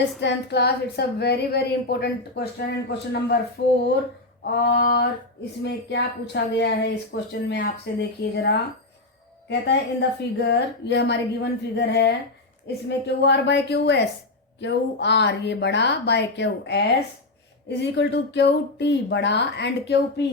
Yes, 10th class, it's a very important question and question number 4। और इसमें क्या पूछा गया है इस क्वेश्चन में आपसे, देखिए जरा। कहता है इन द फिगर, ये हमारे गिवन फिगर है, इसमें Q R by Q S, Q R ये बड़ा by Q S is equal to Q T बड़ा एंड क्यू पी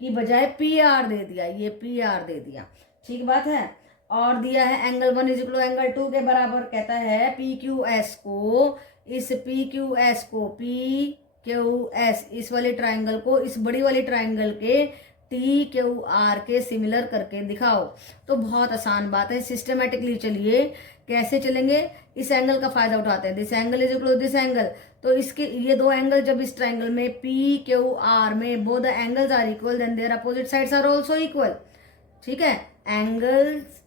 की बजाय पी आर दे दिया, ये पी आर दे दिया, ठीक बात है। और दिया है angle 1 is equal to angle 2 के बराबर। कहता है पी क्यू एस को, इस पी क्यू एस को, पी क्यू एस इस वाले ट्राइंगल को इस बड़ी वाली ट्राइंगल के टी क्यू आर के सिमिलर करके दिखाओ। तो बहुत आसान बात है, सिस्टमेटिकली चलिए कैसे चलेंगे, इस एंगल का फायदा उठाते हैं। This angle is equal to this angle, तो इसके ये दो एंगल जब इस ट्राइंगल में पी क्यू आर में both the angles are equal then their opposite sides are also equal, ठीक है। Angles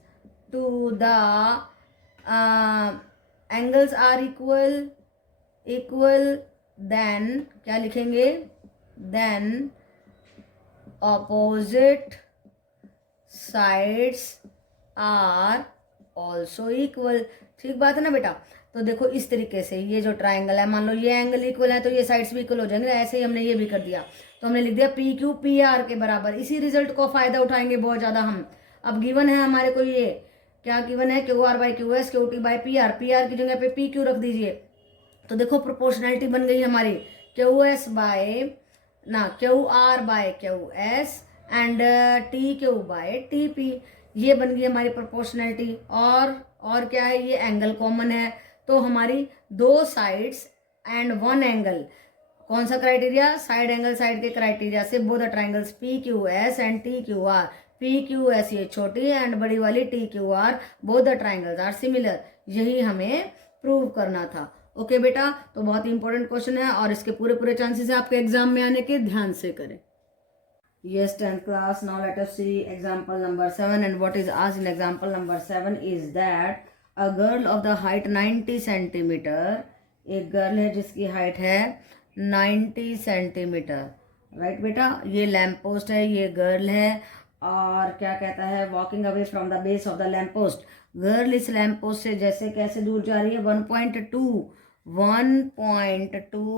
to the angles are equal then क्या लिखेंगे, then opposite sides are also equal, ठीक बात है ना बेटा। तो देखो इस तरीके से ये जो ट्राइंगल है, मान लो ये एंगल इक्वल है तो ये साइड्स भी इक्वल हो जाएंगे, ऐसे ही हमने ये भी कर दिया। तो हमने लिख दिया पी क्यू पी आर के बराबर। इसी रिजल्ट को फायदा उठाएंगे बहुत ज्यादा हम। अब गिवन है हमारे को, ये क्या गिवन है, Q R by Q S, Q T by P R की जगह पे पी क्यू रख दीजिए। तो देखो प्रोपोर्शनैलिटी बन गई हमारी, क्यू एस बाय ना Q R by Q S and T Q by T P, ये बन गई हमारी प्रोपोर्शनैलिटी। और क्या है, ये एंगल कॉमन है, तो हमारी दो साइड्स एंड वन एंगल, कौन सा क्राइटेरिया, साइड एंगल साइड के क्राइटेरिया से both the triangles P Q S and T Q R, P Q S ये छोटी एंड बड़ी वाली T Q R, both the triangles are similar, यही हमें प्रूव करना था। ओके बेटा, तो बहुत ही इंपॉर्टेंट क्वेश्चन है और इसके पूरे चांसेस है आपके एग्जाम में आने के, ध्यान से करें। Yes 10th class, now let us see example number 7 and what is asked in example number 7 is that a girl of the height 90 centimetre, एक गर्ल है जिसकी हाइट है 90 सेंटीमीटर, राइट बेटा। ये लैंप पोस्ट है, ये गर्ल है, और क्या कहता है, walking away from the base of the lamp post. Girl इस लैंप पोस्ट से जैसे कैसे दूर जा रही है, 1.2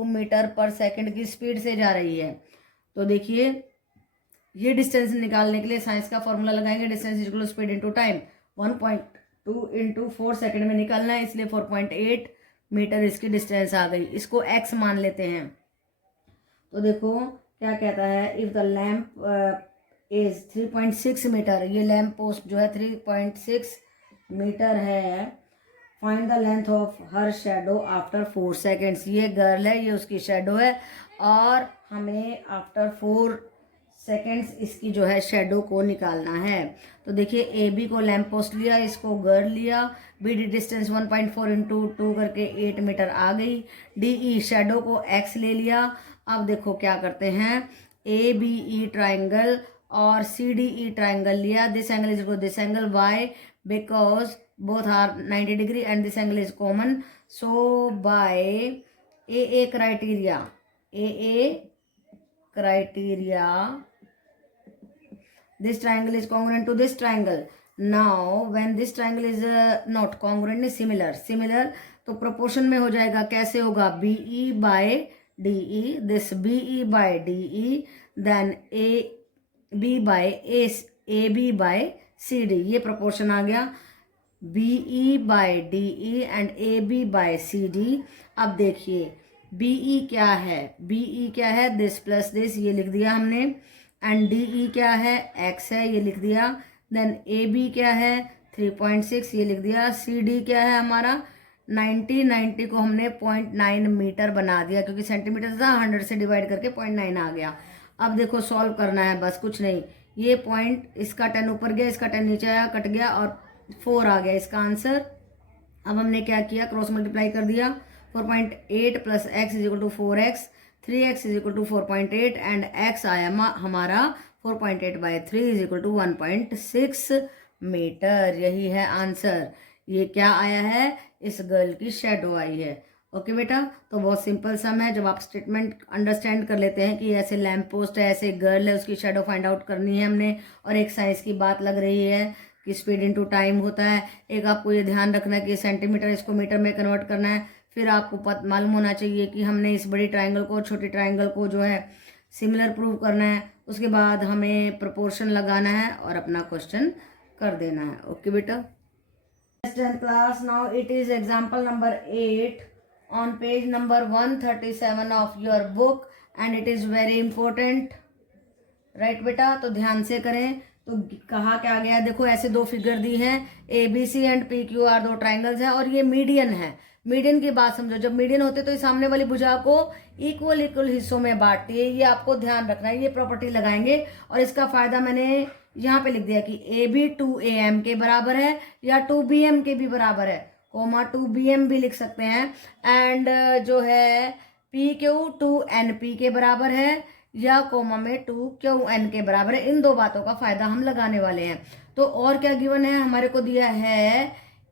मीटर पर सेकंड की स्पीड से जा रही है। तो देखिए ये डिस्टेंस निकालने के लिए साइंस का फॉर्मूला लगाएंगे, distance equal to speed into time. 1.2 into 4 second में निकालना है, इसलिए 4.8 मीटर इसकी डिस्टेंस आ गई। इसको x मान लेते हैं। तो देखो क्या कहता है, if the lamp is 3.6 metre, ये लैम्प पोस्ट जो है 3.6 मीटर है, find the length of her shadow after 4 seconds. ये गर्ल है, ये उसकी शेडो है, और हमें आफ्टर 4 सेकेंड्स इसकी जो है शेडो को निकालना है। तो देखिए ए बी को लैंप पोस्ट लिया, इसको गर्ल लिया, बी डी डिस्टेंस 1.4 इंटू 2 करके 8 मीटर आ गई, डी ई शेडो को x ले लिया। अब देखो क्या करते हैं, ए बी ई ट्राइंगल और सी डी ई ट्राइंगल लिया, this angle is equal to this angle, why because both are 90 degree and this angle is common, so by AA criteria this triangle is congruent to this triangle. Now when this triangle is not congruent is similar, तो proportion में हो जाएगा, कैसे होगा, BE by DE, this BE by DE, then AB by AB by CD, ये proportion आ गया, BE by DE and AB by CD। अब देखिए BE क्या है, BE क्या है, दिस प्लस दिस, ये लिख दिया हमने, एंड DE क्या है, x है, ये लिख दिया, देन AB क्या है 3.6, ये लिख दिया, CD क्या है हमारा 90 को हमने 0.9 मीटर बना दिया, क्योंकि सेंटीमीटर था, 100 से डिवाइड करके 0.9 आ गया। अब देखो सॉल्व करना है, बस कुछ नहीं, ये पॉइंट इसका 10 ऊपर गया, इसका 10 नीचे आया, कट गया और 4 आ गया इसका आंसर। अब हमने क्या किया, क्रॉस मल्टीप्लाई कर दिया, 4.8 plus x is equal to 4x, 3x is equal to 4.8 and x आया हमारा 4.8 by 3 is equal to 1.6 metre, यही है आंसर। ये क्या आया है, इस गर्ल की शेडो आई है। ओके बेटा, तो बहुत सिंपल सम है, जब आप स्टेटमेंट अंडरस्टैंड कर लेते हैं कि ऐसे लैंप पोस्ट है, ऐसे गर्ल है, उसकी शेडो फाइंड आउट करनी है हमने, और एक साइंस की बात लग रही है कि स्पीड इनटू टाइम होता है, एक आपको ये ध्यान रखना है कि सेंटीमीटर इसको मीटर में कन्वर्ट करना है, फिर आपको मालूम होना चाहिए कि हमने इस बड़ी ट्राइंगल को और छोटी ट्राइंगल को जो है सिमिलर प्रूव करना है। उसके बाद हमें प्रोपोर्शन लगाना है और अपना क्वेश्चन कर देना है। ओके बेटा, 10th class, now it is example number 8 on page number 137 of your book and it is very important, right बेटा। तो ध्यान से करें। तो कहा क्या गया, देखो ऐसे दो फिगर दी हैं, ABC एंड PQR दो ट्राइंगल्स हैं और ये मीडियन है। मीडियन की बात समझो, जब मीडियन होते तो इस सामने वाली भुजा को इक्वल इक्वल हिस्सों में बांटती है, ये आपको ध्यान रखना है। ये प्रॉपर्टी लगाएंगे और इसका फायदा मैंने यहाँ पे लिख दिया कि AB 2AM के बराबर है या 2BM के भी बराबर है, कोमा 2BM भी लिख सकते हैं। एंड जो है PQ 2NP के बराबर है या कोमा में 2QN के बराबर है। इन दो बातों का फायदा हम लगाने वाले हैं। तो और क्या गिवन है, हमारे को दिया है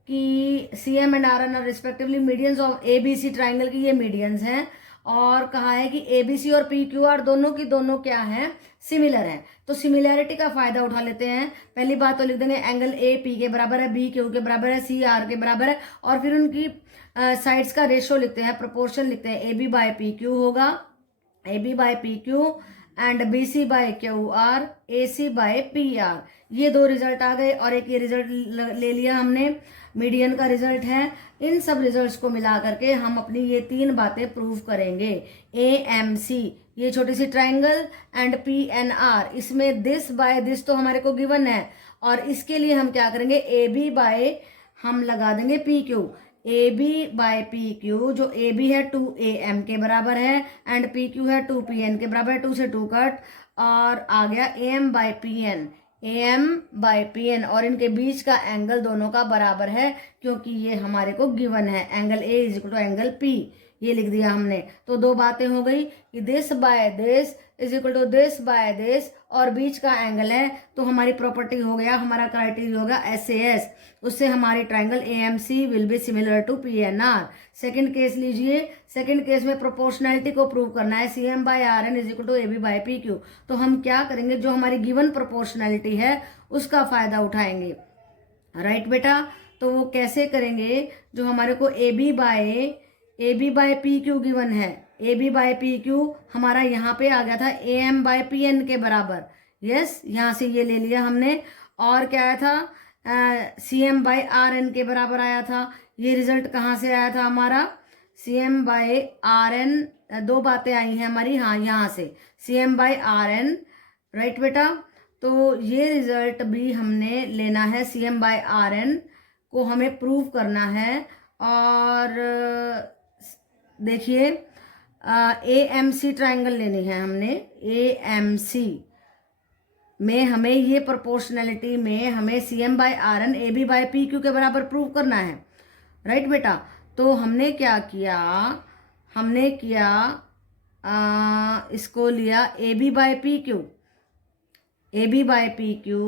कि CM and RN are respectively medians of ABC triangle की, ये मीडियंस हैं। और कहा है कि ABC और PQR दोनों की दोनों क्या हैं, सिमिलर हैं। तो सिमिलैरिटी का फायदा उठा लेते हैं। पहली बात तो लिख देंगे एंगल AP के बराबर है, B Q के बराबर है, C R के बराबर है और फिर उनकी साइड्स का रेशो लिखते हैं, प्रोपोर्शन लिखते हैं। AB बाय PQ होगा, AB by PQ and BC by QR, AC by PR। ये दो रिजल्ट आ गए और एक ये रिजल्ट ले लिया हमने, मीडियन का रिजल्ट है। इन सब रिजल्ट्स को मिला करके हम अपनी ये तीन बातें प्रूव करेंगे। AMC ये छोटी सी ट्राइंगल एंड PNR, इसमें दिस बाय दिस तो हमारे को गिवन है और इसके लिए हम क्या करेंगे, AB बाय हम लगा देंगे PQ। AB बाय PQ, जो AB है 2AM के बराबर है एंड PQ है 2PN के बराबर है, 2 से 2 कट और आ गया AM by PN, AM by PN और इनके बीच का एंगल दोनों का बराबर है क्योंकि ये हमारे को गिवन है। Angle A is equal to angle P, ये लिख दिया हमने। तो दो बातें हो गई कि this by this is equal to this by this और बीच का एंगल है। तो हमारी प्रॉपर्टी हो गया, हमारा क्राइटेरिया होगा SAS, उससे हमारी triangle AMC will be similar to PNR। Second case लीजिए, सेकंड केस में प्रोपोर्शनैलिटी को प्रूव करना है, CM by RN is equal to AB by PQ। तो हम क्या करेंगे, जो हमारी गिवन प्रोपोर्शनैलिटी है उसका फायदा उठाएंगे, राइट बेटा। तो वो कैसे करेंगे, जो हमारे को AB बाय PQ गिवन है, AB बाय PQ हमारा यहाँ पे आ गया था AM बाय PN के बराबर। यस, यहाँ से ये ले लिया हमने। और क्या आया था, CM बाय RN के बराबर आया था। ये रिजल्ट कहाँ से आया था हमारा, CM बाय RN, दो बातें आई हैं हमारी, हाँ यहाँ से CM बाय RN, राइट बेटा। तो ये रिजल्ट भी हमने लेना है, CM बाय RN को हमें प्रूव करना है। और देखिए AMC ट्राइंगल लेनी है हमने, AMC में हमें ये प्रोपोर्शनैलिटी में हमें CM by RN AB by PQ के बराबर प्रूव करना है, राइट बेटा। तो हमने क्या किया, हमने किया इसको लिया AB by PQ, AB by PQ,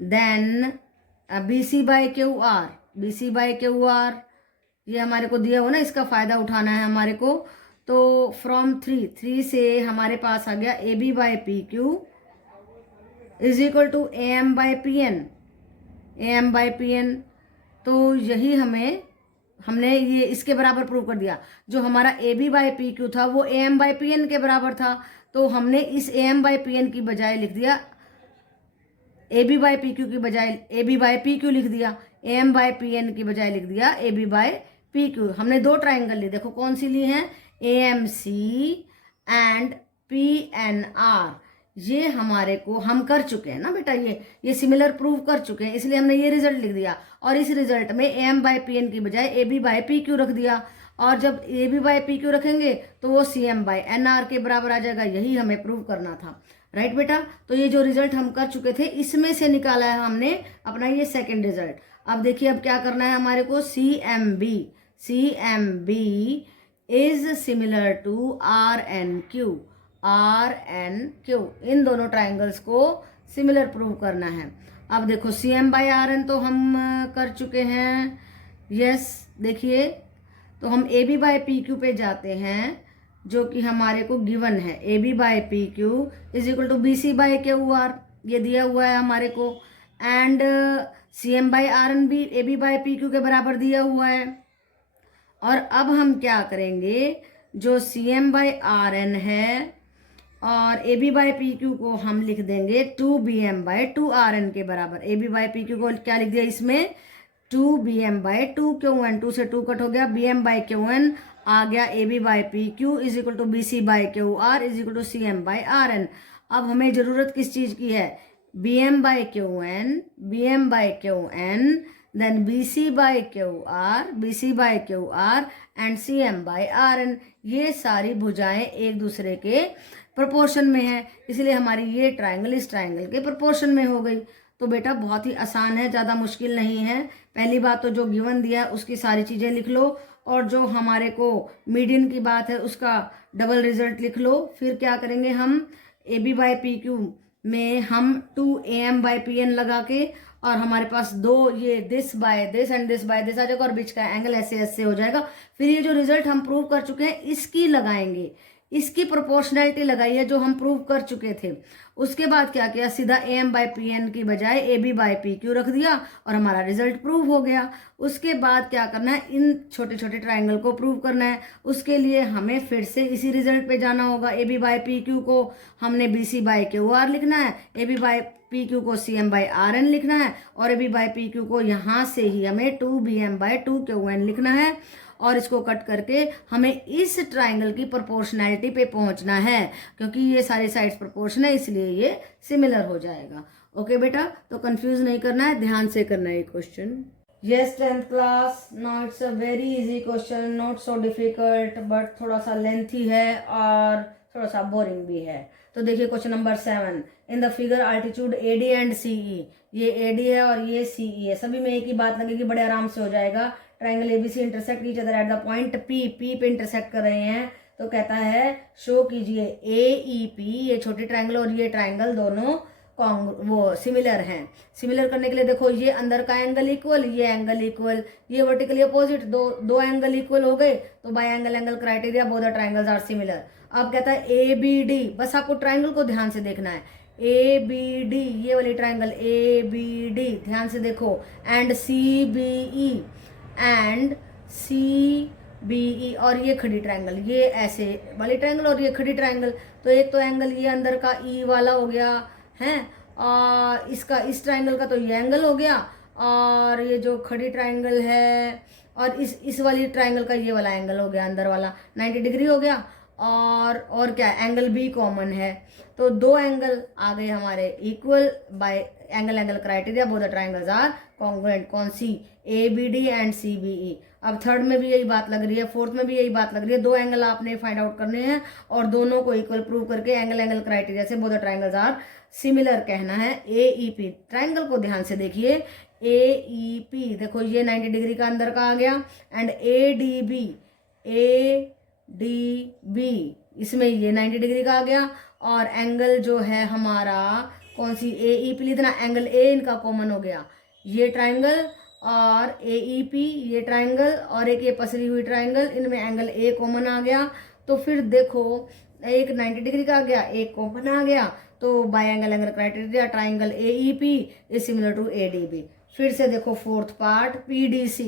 then BC by QR, BC by QR, ये हमारे को दिया हो ना, इसका फायदा उठाना है हमारे को। तो फ्रॉम 3 से हमारे पास आ गया AB by PQ is equal to AM by PN, AM by PN। तो यही हमने ये इसके बराबर प्रूव कर दिया। जो हमारा AB बाय PQ था वो AM बाय PN के बराबर था, तो हमने इस AM बाय PN की बजाय लिख दिया AB बाय PQ की बजाय AB बाय PQ लिख दिया, AM बाय PN की बजाय लिख दिया AB बाय PQ। हमने दो ट्राइंगल ली, देखो कौन सी ली हैं, AMC एंड PNR। ये हमारे को हम कर चुके हैं ना बेटा, ये सिमिलर प्रूव कर चुके हैं, इसलिए हमने ये रिजल्ट लिख दिया। और इस रिजल्ट में AM बाय PN की बजाय AB बाय PQ रख दिया। और जब AB बाय PQ रखेंगे तो वो CM बाय NR के बराबर आ जाएगा, यही हमें प्रूव करना था, राइट बेटा। तो ये जो रिजल्ट हम कर चुके थे इसमें से निकाला है हमने अपना ये सेकंड रिजल्ट। अब देखिए अब क्या करना है हमारे को, CMB is similar to RNQ, इन दोनों ट्राइंगल्स को सिमिलर प्रूव करना है। अब देखो CM बाय RN तो हम कर चुके हैं, यस। देखिए तो हम AB बाय PQ पे जाते हैं, जो कि हमारे को गिवन है, AB by PQ is equal to BC by QR, ये दिया हुआ है हमारे को। एंड CM बाय RN भी AB बाय PQ के बराबर दिया हुआ है। और अब हम क्या करेंगे, जो CM/RN है और AB/PQ को हम लिख देंगे 2BM/2RN के बराबर। AB/PQ को क्या लिख दिया इसमें, 2BM/2QN, 2 से 2 कट हो गया, BM/QN आ गया, AB/PQ is equal to BC/QR is equal to CM/RN। अब हमें जरूरत किस चीज की है, BM/QN, BM/QN, then BC/QR and CM/RN। ये सारी भुजाएं एक दूसरे के प्रोपोर्शन में है, इसलिए हमारी ये ट्रायंगल इस ट्रायंगल के प्रोपोर्शन में हो गई। तो बेटा बहुत ही आसान है, ज़्यादा मुश्किल नहीं है। पहली बात तो जो गिवन दिया है उसकी सारी चीज़ें लिख लो, और जो हमारे को मीडियन की बात है उसका डबल रिजल्ट लिख लो। फिर क्या करेंगे हम, AB/PQ में हम 2AM/PN लगा के, और हमारे पास दो ये this by this and this by this आ जाएगा, और बीच का एंगल ऐसे ऐसे हो जाएगा। फिर ये जो रिजल्ट हम प्रूव कर चुके हैं इसकी लगाएंगे, इसकी प्रोपोर्शनैलिटी लगाई है जो हम प्रूव कर चुके थे। उसके बाद क्या किया, सीधा AM/PN की बजाय AB/PQ रख दिया और हमारा रिजल्ट प्रूव हो गया। उसके बाद क्या करना है, इन छोटे छोटे ट्रायंगल को प्रूव करना है। उसके लिए हमें फिर से इसी रिजल्ट पे जाना होगा। AB/PQ को हमने BC/QR लिखना है, AB/PQ को CM/RN लिखना है, और AB/PQ को यहाँ से ही हमें 2BM/2QN लिखना है। और इसको कट करके हमें इस ट्राइंगल की प्रोपोर्शनैलिटी पे पहुंचना है, क्योंकि ये सारी साइड्स प्रोपोर्शन है इसलिए ये सिमिलर हो जाएगा। ओके बेटा, तो कंफ्यूज नहीं करना है, ध्यान से करना है ये question. Yes 10th class, now it's a very easy question, not so difficult, but थोड़ा सा लेंथी है और थोड़ा सा बोरिंग भी है। तो देखिए question number 7, in the figure altitude AD and CE, ये AD है और ये CE है, सभी में एक ही बात लगेगी, बड़े आराम से हो जाएगा। Triangle ABC intersect each other at the point P पे इंटरसेक्ट कर रहे हैं। तो कहता है शो कीजिए AEP, ये छोटी ट्राइंगल और ये ट्राइंगल दोनों वो सिमिलर हैं। सिमिलर करने के लिए देखो, ये अंदर का एंगल इक्वल, ये एंगल इक्वल, ये वर्टिकली अपोजिट, दो एंगल इक्वल हो गए, तो by angle criteria both the triangles are similar. अब कहता है ABD, बस आपको ट्राइंगल को ध्यान से देखना है। ABD, ये वाली ट्राइंगल ABD ध्यान से देखो, एंड CBE एंड CBE, और ये खड़ी ट्रायंगल, ये ऐसे वाली ट्रायंगल और ये खड़ी ट्रायंगल। तो एक तो एंगल ये अंदर का E वाला हो गया है, और इसका इस ट्रायंगल का तो ये एंगल हो गया, और ये जो खड़ी ट्रायंगल है और इस वाली ट्रायंगल का ये वाला एंगल हो गया, अंदर वाला 90 डिग्री हो गया। और क्या, एंगल B कॉमन है, तो दो एंगल आ गए हमारे equal by angle criteria, both the triangles are congruent. कौन सी, ABD एंड CBE। अब थर्ड में भी यही बात लग रही है, फोर्थ में भी यही बात लग रही है। दो एंगल आपने फाइंड आउट करने हैं और दोनों को इक्वल प्रूव करके एंगल क्राइटेरिया से both the triangles are similar कहना है। AEP ट्रायंगल को ध्यान से देखिए, AEP देखो ये 90 डिग्री का अंदर का आ गया, एंड ADB इसमें ये 90 डिग्री का आ गया, और एंगल जो है हमारा कौन सी, AEP लिखना, एंगल A इनका कॉमन हो गया, ये ट्रायंगल और AEP ये ट्रायंगल, और एक ये पसरी हुई ट्रायंगल, इनमें एंगल A कॉमन आ गया। तो फिर देखो एक 90 डिग्री का आ गया, एक कॉमन आ गया, तो by angle criteria triangle AEP is similar to ADB। फिर से देखो फोर्थ पार्ट PDC,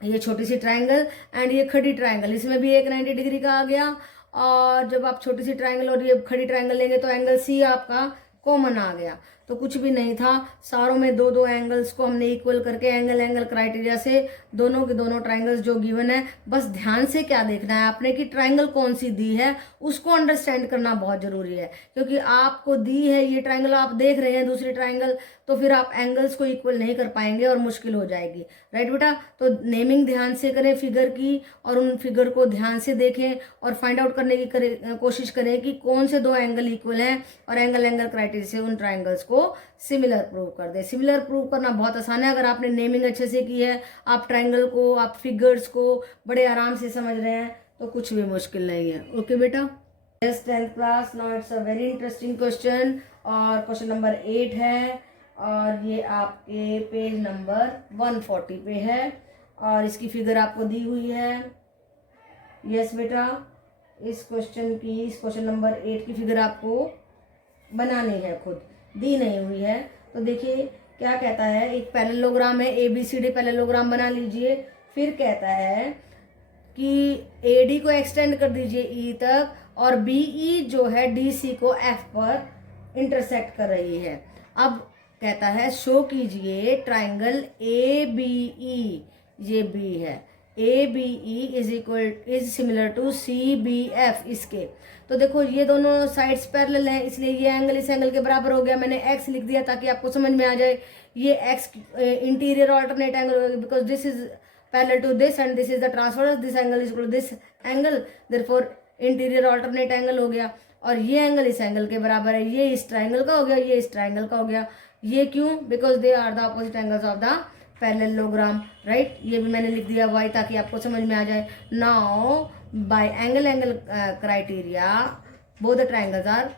ये छोटी सी ट्रायंगल एंड ये खड़ी ट्रायंगल, इसमें भी एक 90 डिग्री का आ गया, और जब आप छोटी सी ट्रायंगल और ये खड़ी ट्रायंगल लेंगे तो एंगल C आपका कॉमन आ गया। तो कुछ भी नहीं था, सारों में दो दो एंगल्स को हमने इक्वल करके एंगल क्राइटेरिया से दोनों के दोनों ट्रायंगल्स जो गिवन है, बस ध्यान से क्या देखना है आपने कि ट्रायंगल कौन सी दी है उसको अंडरस्टैंड करना बहुत जरूरी है। क्योंकि आपको दी है ये ट्रायंगल, आप देख रहे हैं दूसरी ट्रायंगल, तो फिर आप एंगल्स को इक्वल नहीं कर पाएंगे और मुश्किल हो जाएगी। राइट बेटा, तो नेमिंग ध्यान से करें फिगर की, और उन फिगर को ध्यान से देखें और फाइंड आउट करने की कोशिश करें कि कौन से दो एंगल इक्वल हैं, और एंगल क्राइटेरिया से उन ट्रायंगल्स को सिमिलर प्रूव कर दे। सिमिलर प्रूव करना बहुत आसान है अगर आपने नेमिंग अच्छे से की है, आप ट्रायंगल को, आप फिगर्स को बड़े आराम से समझ रहे हैं, तो कुछ भी मुश्किल नहीं है। ओके बेटा, yes 10th class, now it's a very interesting question, और क्वेश्चन नंबर 8 है, और ये आपके पेज नंबर 140 पे है, और इसकी फिगर आपको दी हुई है। यस बेटा, इस क्वेश्चन नंबर 8 की फिगर आपको बनानी है, खुद दी नहीं हुई है। तो देखिए क्या कहता है, एक पैरेललोग्राम है, ABCD पैरेललोग्राम बना लीजिए। फिर कहता है कि AD को एक्सटेंड कर दीजिए E तक और BE जो है DC को F पर इंटरसेक्ट कर रही है। अब कहता है शो कीजिए ट्राइंगल ABE, ये B है, ABE is similar to CBF इसके। तो देखो ये दोनों साइड्स पैरेलल हैं, इसलिए ये एंगल इस एंगल के बराबर हो गया। मैंने x लिख दिया ताकि आपको समझ में आ जाए। ये x interior alternate angle, because this is parallel to this and this is the transverse, this angle is equal to this angle, therefore interior alternate angle हो गया। और ये एंगल इस एंगल के बराबर है, ये इस ट्राइंगल का हो गया, ये इस ट्राइंगल का हो गया। ये क्यों? Because they are the opposite angles of the parallelogram, right. ये भी मैंने लिख दिया y ताकि आपको समझ में आ जाए। Now by angle criteria both the triangles are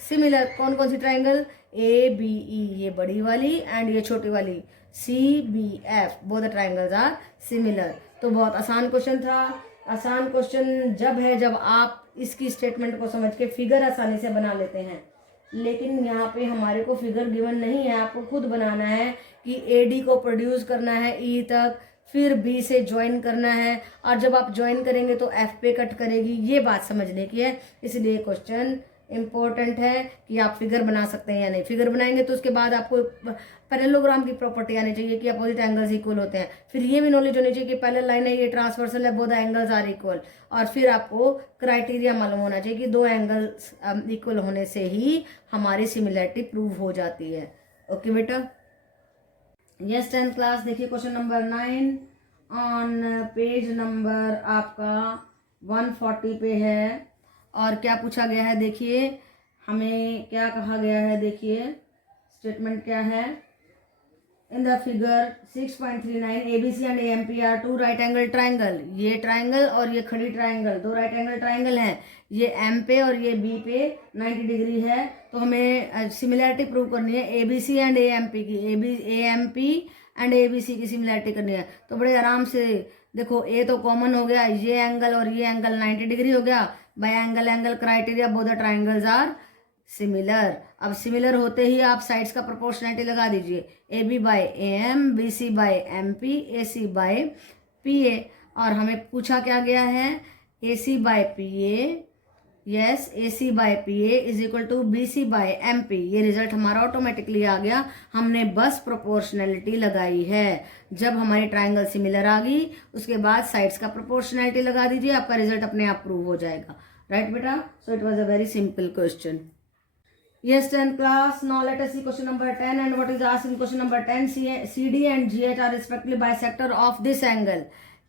similar. कौन कौन सी ट्राइंगल? ABE, ये बड़ी वाली, एंड ये छोटी वाली CBF, both the triangles are similar. तो बहुत आसान क्वेश्चन था। आसान क्वेश्चन जब है जब आप इसकी स्टेटमेंट को समझ के फिगर आसानी से बना लेते हैं, लेकिन यहाँ पे हमारे को फिगर गिवन नहीं है, आपको खुद बनाना है कि AD को प्रोड्यूस करना है E तक, फिर B से ज्वाइन करना है, और जब आप ज्वाइन करेंगे तो F पे कट करेगी। ये बात समझने की है, इसलिए क्वेश्चन इम्पोर्टेंट है कि आप फिगर बना सकते हैं या नहीं। फिगर बनाएंगे तो उसके बाद आपको पैरेललोग्राम की प्रॉपर्टी आनी चाहिए कि अपोजिट एंगल्स इक्वल होते हैं। फिर ये भी नॉलेज होनी चाहिए कि पैरेलल लाइन है, ये ट्रांसवर्सल है, बोथ एंगल्स आर इक्वल। और फिर आपको क्राइटेरिया मालूम होना चाहिए कि दो एंगल्स इक्वल होने से ही हमारी सिमिलरिटी प्रूव हो जाती है। ओके बेटा, यस 10th क्लास। देखिए question number 9 on page number आपका 140 पे है। और क्या पूछा गया है देखिए, हमें क्या कहा गया है, देखिए स्टेटमेंट क्या है। In the figure 6.39 ABC and AMP are two right angle triangle. ये ट्राइंगल और ये खड़ी ट्राइंगल, दो राइट एंगल ट्राइंगल हैं। ये M पे और ये B पे 90 डिग्री है। तो हमें सिमिलरिटी प्रूव करनी है ABC एंड AMP की, AMP एंड ABC की सिमिलरिटी करनी है। तो बड़े आराम से देखो, A तो कॉमन हो गया, ये एंगल और ये एंगल 90 डिग्री हो गया। By angle criteria both the triangles are similar. अब सिमिलर होते ही आप साइड्स का प्रोपोर्शनलिटी लगा दीजिए, AB by AM, BC by MP, AC by PA। और हमें पूछा क्या गया है, AC by PA, yes AC by PA is equal to BC by MP। ये रिजल्ट हमारा ऑटोमेटिकली आ गया, हमने बस प्रोपोर्शनलिटी लगाई है। जब हमारी ट्राइंगल सिमिलर आ गई उसके बाद साइड्स का प्रोपोर्शनलिटी लगा दीजिए, आपका रिजल्ट अपने आप प्रूव हो जाएगा, राइट बेटा। So it was a very simple question. Yes, 10th class. Now let us see question number 10 and what is asked in question number 10. CD and GH are respectively bisector of this angle.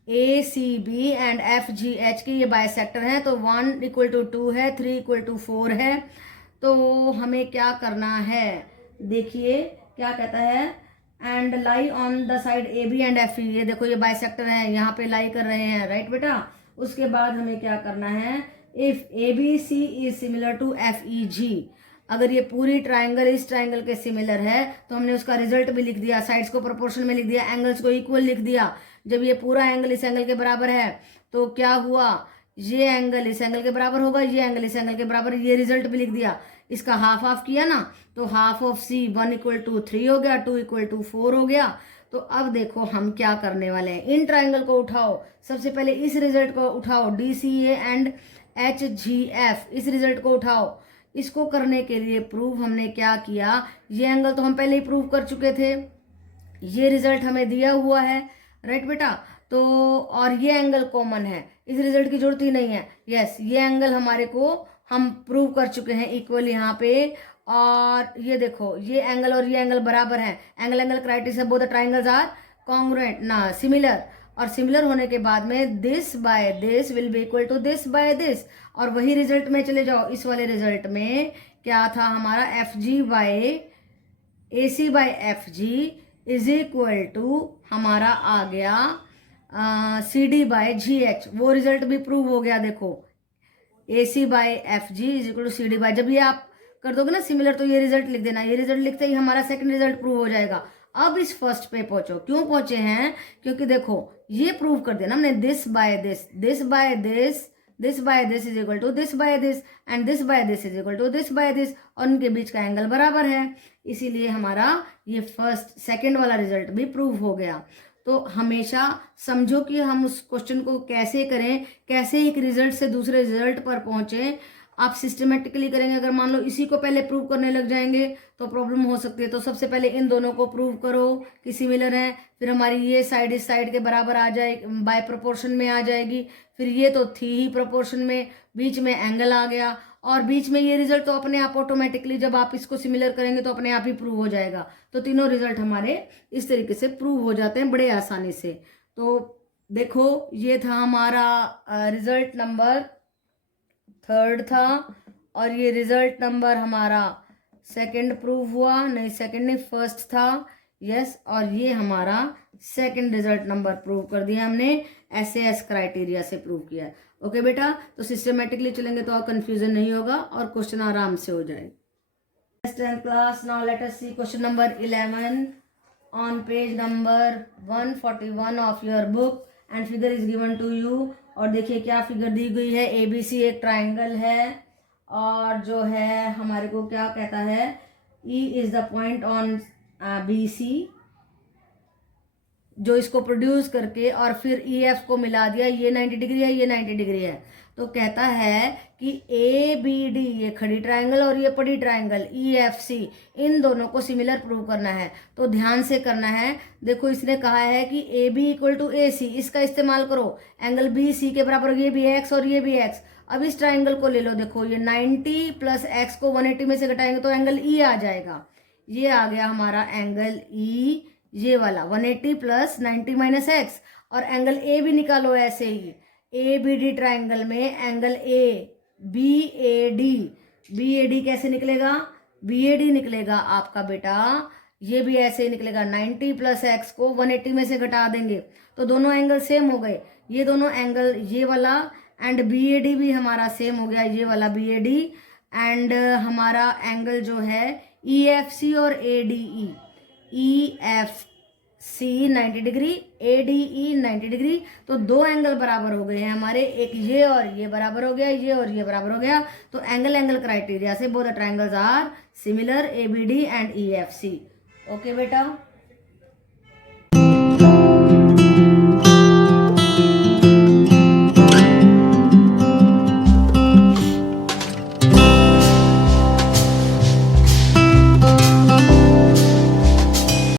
ACB and FGH के ये bisector हैं, तो 1 = 2 है, 3 = 4 है। तो हमें क्या करना है, देखिए क्या कहता है, and lie on the side AB and FE। ये देखो ये बाइसेक्टर हैं, यहाँ पे लाई कर रहे हैं, राइट बेटा। उसके बाद हमें क्या करना है, if ABC is similar to FEG, अगर ये पूरी ट्राइंगल इस ट्राइंगल के सिमिलर है तो हमने उसका रिजल्ट भी लिख दिया, साइड्स को प्रोपोर्शन में लिख दिया, एंगल्स को इक्वल लिख दिया। जब ये पूरा एंगल इस एंगल के बराबर है तो क्या हुआ, ये एंगल इस एंगल के बराबर होगा, ये एंगल इस एंगल के बराबर, ये रिजल्ट भी लिख दिया। इसका हाफ हाफ किया ना, तो हाफ ऑफ C 1 = 3 हो गया, 2 = 4 हो गया। तो अब देखो हम क्या करने वाले हैं, इन ट्राइंगल को उठाओ, सबसे पहले इस रिजल्ट को उठाओ, DCA एंड HGF, इस रिजल्ट को उठाओ। इसको करने के लिए प्रूव हमने क्या किया, ये एंगल तो हम पहले ही प्रूव कर चुके थे, ये रिजल्ट हमें दिया हुआ है, राइट बेटा। तो और ये एंगल कॉमन है, इस रिजल्ट की जरूरत ही नहीं है। यस, ये एंगल हमारे को हम प्रूव कर चुके हैं इक्वल यहाँ पे। और ये देखो ये एंगल और ये एंगल बराबर है, angle criteria both the triangles are congruent ना सिमिलर। और सिमिलर होने के बाद में this by this will be equal to this by this. और वही रिजल्ट में चले जाओ, इस वाले रिजल्ट में क्या था हमारा, FG by AC by FG is equal to हमारा आ गया CD बाय GH। वो रिजल्ट भी प्रूव हो गया, देखो AC by FG is equal to CD by. जब ये आप कर दोगे ना सिमिलर तो ये रिजल्ट लिख देना, ये रिजल्ट लिखते ही हमारा सेकंड रिजल्ट प्रूव हो जाएगा। अब इस फर्स्ट पे पहुंचो, क्यों पहुंचे हैं, क्योंकि देखो ये प्रूव कर दिया ना हमने, this by this, this by this, this by this is equal to this by this, and this by this is equal to this by this, और उनके बीच का एंगल बराबर है, इसीलिए हमारा ये फर्स्ट सेकंड वाला रिजल्ट भी प्रूव हो गया। तो हमेशा समझो कि हम उस क्वेश्चन को कैसे करें, कैसे एक रिजल्ट से दूसरे रिजल्ट पर पहुंचे। आप सिस्टमेटिकली करेंगे। अगर मान लो इसी को पहले प्रूव करने लग जाएंगे तो प्रॉब्लम हो सकती है। तो सबसे पहले इन दोनों को प्रूव करो कि सिमिलर है, फिर हमारी ये साइड इस साइड के बराबर आ जाए, बाय प्रोपोर्शन में आ जाएगी। फिर ये तो थी ही प्रोपोर्शन में, बीच में एंगल आ गया, और बीच में ये रिजल्ट तो अपने आप ऑटोमेटिकली जब आप इसको सिमिलर करेंगे तो अपने आप ही प्रूव हो जाएगा। तो तीनों रिजल्ट हमारे इस तरीके से प्रूव हो जाते हैं बड़े आसानी से। तो देखो ये था हमारा रिजल्ट नंबर 3 था, और ये रिजल्ट नंबर हमारा 2 प्रूव हुआ, नहीं 2 नहीं 1 था, यस। और ये हमारा 2 रिजल्ट नंबर प्रूव कर दिया हमने, SAS क्राइटेरिया से प्रूव किया है। ओके बेटा, तो सिस्टमेटिकली चलेंगे तो और कंफ्यूजन नहीं होगा और क्वेश्चन आराम से हो जाएगा। 10th class, now let us see question number 11 on page number 141 of your book and figure is given to you. और देखिए क्या फिगर दी गई है। ABC एक ट्राइंगल है, और जो है हमारे को क्या कहता है, E is the point on BC जो इसको प्रोड्यूस करके और फिर EF को मिला दिया। ये 90 डिग्री है, ये 90 डिग्री है। तो कहता है कि ABD ये खड़ी ट्रायंगल और ये पड़ी ट्रायंगल EFC, इन दोनों को सिमिलर प्रूव करना है। तो ध्यान से करना है। देखो इसने कहा है कि AB = AC, इसका इस्तेमाल करो। एंगल BC के बराबर, ये भी X और ये भी X। अब इस ट्रायंगल को ले लो। देखो ये 90 प्लस X को 180 में से घटाएंगे तो एंगल E आ जाएगा। ये आ गया हमारा एंगल E, ये वाला 180 प्लस 90 माइनस X। और एंगल A भी निकालो ऐसे ही। ABD ट्राइंगल में एंगल BAD कैसे निकलेगा, BAD निकलेगा आपका बेटा, ये भी ऐसे ही निकलेगा। 90 प्लस X को 180 में से घटा देंगे तो दोनों एंगल सेम हो गए। ये दोनों एंगल, ये वाला एंड BAD भी हमारा सेम हो गया, ये वाला BAD। एंड हमारा एंगल जो है EFC और ADE, EFC 90 degree, ADE 90 degree. तो दो एंगल बराबर हो गए हैं हमारे, एक ये और ये बराबर हो गया, ये और ये बराबर हो गया। तो एंगल क्राइटेरिया से both the triangles are similar, ABD and EFC। Okay बेटा।